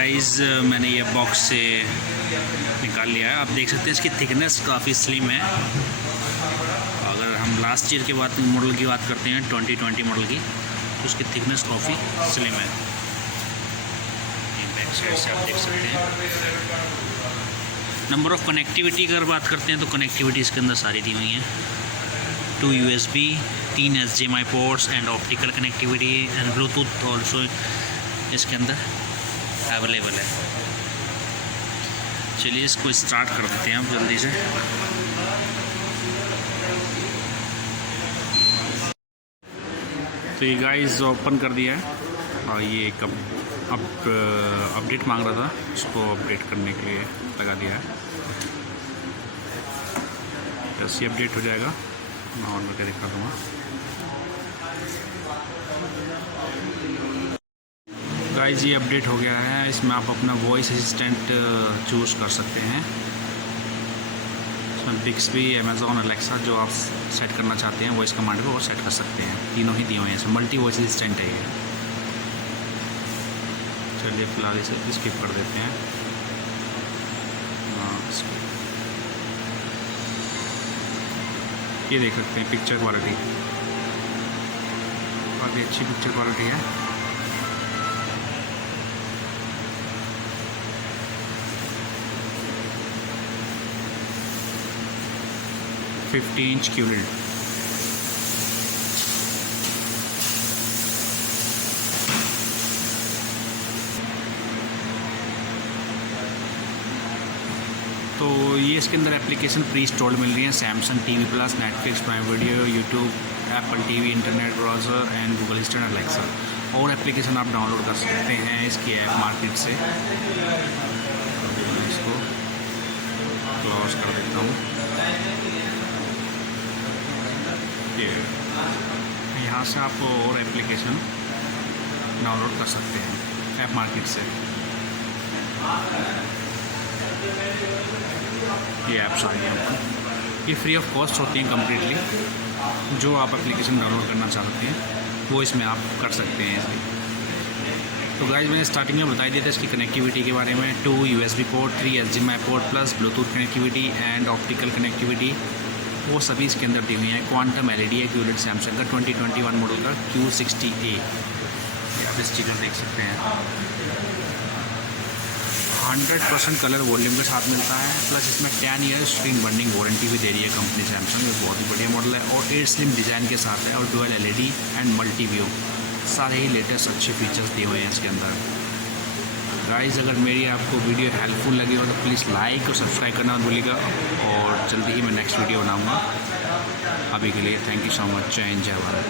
Guys मैंने ये box से निकाल लिया है। आप देख सकते हैं इसकी थिकनेस काफ़ी स्लिम है। अगर हम लास्ट ईयर के मॉडल की बात करते हैं 2020 मॉडल की, तो उसकी थिकनेस काफ़ी स्लिम है। बैक साइड से आप देख सकते हैं। नंबर ऑफ़ कनेक्टिविटी की अगर बात करते हैं तो कनेक्टिविटी इसके अंदर सारी दी हुई हैं। 2 USB, 3 HDMI ports and optical connectivity and Bluetooth also इसके अंदर अवेलेबल है। चलिए इसको स्टार्ट कर देते हैं हम जल्दी से। तो ये गाइस ओपन कर दिया है और ये अपडेट मांग रहा था, उसको अपडेट करने के लिए लगा दिया है। जैसे अपडेट हो जाएगा मैं ऑन करके दिखा दूँगा। गाइस ये अपडेट हो गया है। इसमें आप अपना वॉइस असिस्टेंट चूज़ कर सकते हैं। इसमें बिक्सबी, अमेज़ॉन, अलेक्सा जो आप सेट करना चाहते हैं वॉइस कमांड को वो सेट कर सकते हैं। तीनों ही दिए हुए हैं। इसमें मल्टी वॉइस असिस्टेंट है ये। चलिए फ़िलहाल इसे स्किप कर देते हैं। ये देख सकते हैं पिक्चर क्वालिटी, काफ़ी अच्छी पिक्चर क्वालिटी है। $50 QLED। तो ये इसके अंदर एप्लीकेशन प्री इंस्टॉल्ड मिल रही है। Samsung TV plus, Netflix, prime video, YouTube, Apple TV, internet browser and Google assistant, Alexa और एप्लीकेशन आप डाउनलोड कर सकते हैं इसकी ऐप मार्केट से। इसको क्लोज कर देता हूँ। यहाँ से आप और एप्लीकेशन डाउनलोड कर सकते हैं ऐप मार्केट से। ये ऐप्स आ गई आपको, ये फ्री ऑफ कॉस्ट होती हैं कम्प्लीटली। जो आप एप्लीकेशन डाउनलोड करना चाहते हैं वो इसमें आप कर सकते हैं। तो गाइस मैंने स्टार्टिंग में बताई दिया था इसकी कनेक्टिविटी के बारे में। 2 USB port, 3 HDMI port plus Bluetooth connectivity and optical connectivity वो सभी इसके अंदर दी हुई हैं। क्वांटम LED है QLED सैमसंग का 2021 मॉडल का Q60A। आप स्टिकर देख सकते हैं। 100% कलर वॉल्यूम के साथ मिलता है। प्लस इसमें 10 ईयर स्क्रीन बर्निंग वारंटी भी दे रही है कंपनी सैमसंग। ये बहुत ही बढ़िया मॉडल है और 8 स्लिम डिज़ाइन के साथ है और dual LED and multi view सारे ही लेटेस्ट अच्छे फीचर्स दिए हुए हैं इसके अंदर। गाइस अगर मेरी आपको वीडियो हेल्पफुल लगी हो तो प्लीज़ लाइक और सब्सक्राइब करना मत भूलिएगा और जल्दी ही मैं नेक्स्ट वीडियो बनाऊँगा। अभी के लिए थैंक यू सो मच। जय हिंद, जय भारत।